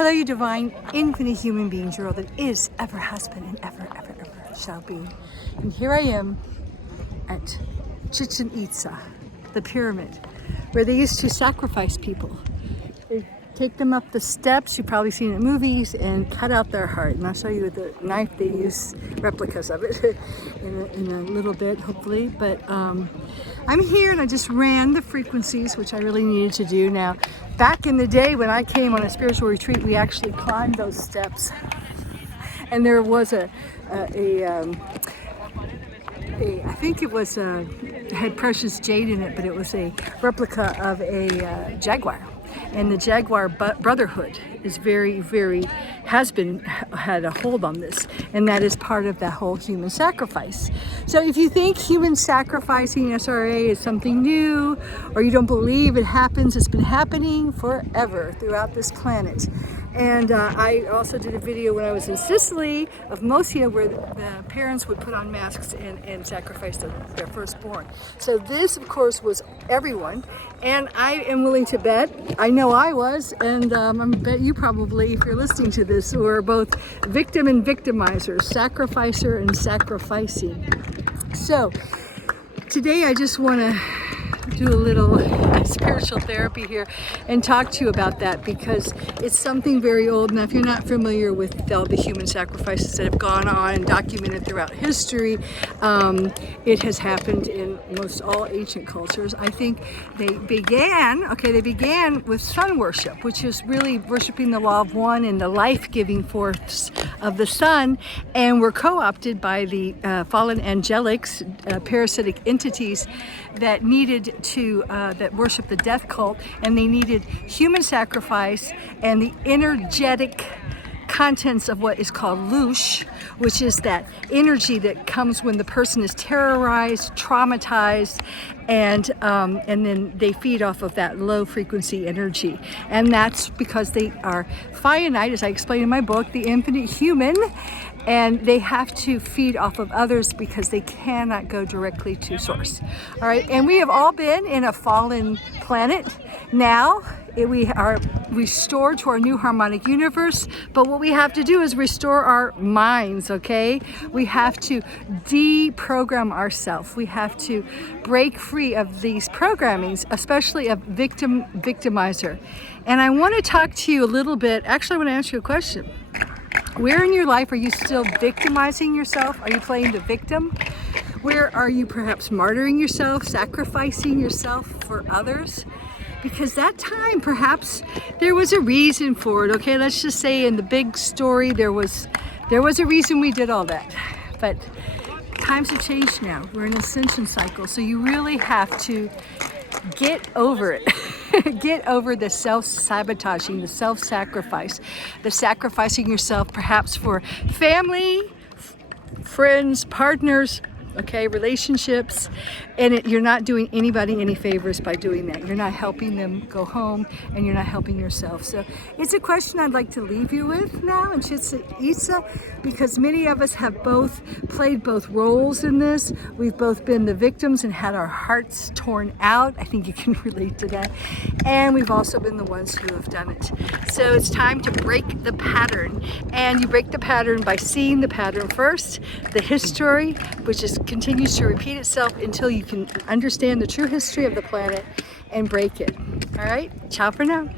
Hello, you divine, infinite human beings, your all that is, ever has been, and ever, ever, ever shall be. And here I am at Chichen Itza, the pyramid, where they used to sacrifice people. They take them up the steps, you've probably seen it in movies, and cut out their heart. And I'll show you with the knife, they use replicas of it in a little bit, hopefully. But I'm here and I just ran the frequencies, which I really needed to do. Now, back in the day when I came on a spiritual retreat, we actually climbed those steps. And there was I think it was had precious jade in it, but it was a replica of a jaguar. And the Jaguar Brotherhood is had a hold on this, and that is part of that whole human sacrifice. So if you think human sacrificing SRA is something new, or you don't believe it happens, it's been happening forever throughout this planet. And I also did a video when I was in Sicily of Mosia, where the parents would put on masks and sacrifice their firstborn. So this, of course, was everyone. And I am willing to bet, I know I was, and I bet you probably, if you're listening to this, were both victim and victimizer, sacrificer and sacrificing. So today I just want to do a little spiritual therapy here and talk to you about that, because it's something very old. Now, if you're not familiar with all the human sacrifices that have gone on and documented throughout history, it has happened in most all ancient cultures. I think they began with sun worship, which is really worshiping the law of one and the life-giving force of the sun, and were co-opted by the fallen angelics, parasitic entities that needed to that worship the death cult, and they needed human sacrifice and the energetic contents of what is called loosh, which is that energy that comes when the person is terrorized, traumatized, and then they feed off of that low frequency energy. And that's because they are finite, as I explain in my book, the infinite human, and they have to feed off of others because they cannot go directly to source. All right, and we have all been in a fallen planet. Now we are restored to our new harmonic universe, but what we have to do is restore our minds, okay? We have to deprogram ourselves. We have to break free of these programmings, especially of victimizer. And I want to talk to you a little bit. Actually, I want to ask you a question. Where in your life are you still victimizing yourself? Are you playing the victim? Where are you perhaps martyring yourself, sacrificing yourself for others? Because that time, perhaps there was a reason for it, okay? Let's just say in the big story, there was a reason we did all that. But times have changed now. We're in an ascension cycle, so you really have to get over it. Get over the self-sabotaging, the self-sacrifice, the sacrificing yourself perhaps for family, friends, partners, okay, relationships, and you're not doing anybody any favors by doing that. You're not helping them go home, and you're not helping yourself. So it's a question I'd like to leave you with now in Chichen Itza, because many of us have played both roles in this. We've both been the victims and had our hearts torn out. I think you can relate to that. And we've also been the ones who have done it. So it's time to break the pattern. And you break the pattern by seeing the pattern first, the history, which continues to repeat itself until you can understand the true history of the planet and break it. All right, ciao for now.